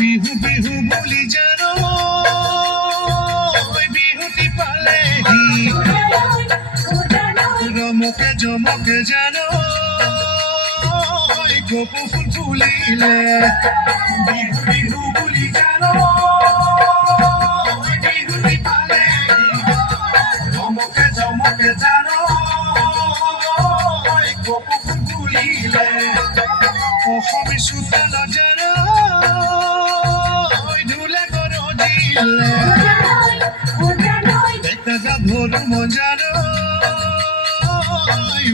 বিহু বিহু বলি জানো বিহুটি পালেহি রমকে জমকে জানো কপু ফুল ফুলিলে বিহু বিহু বলি জানো বিহুটি পালেহি রমকে জমকে জানো কপু ফুল ফুলিলে অসমী সুতাল জানো একটা গাভরু মজার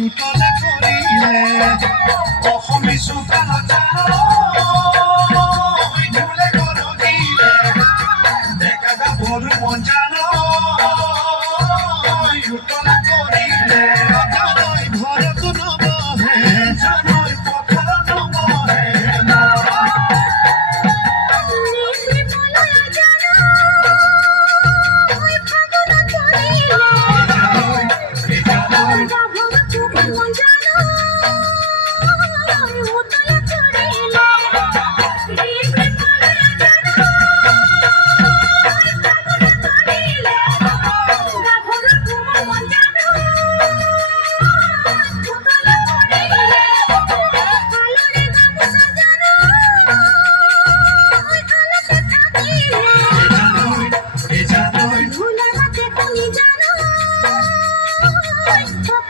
উতলে কৰিলে অসমী চোতাল ঢোলে গৰজিলে ডেকা গাভৰু মজার উতলে কৰিলে ঘৰতো নবহে জানৈ পথাৰ নবহে Bye.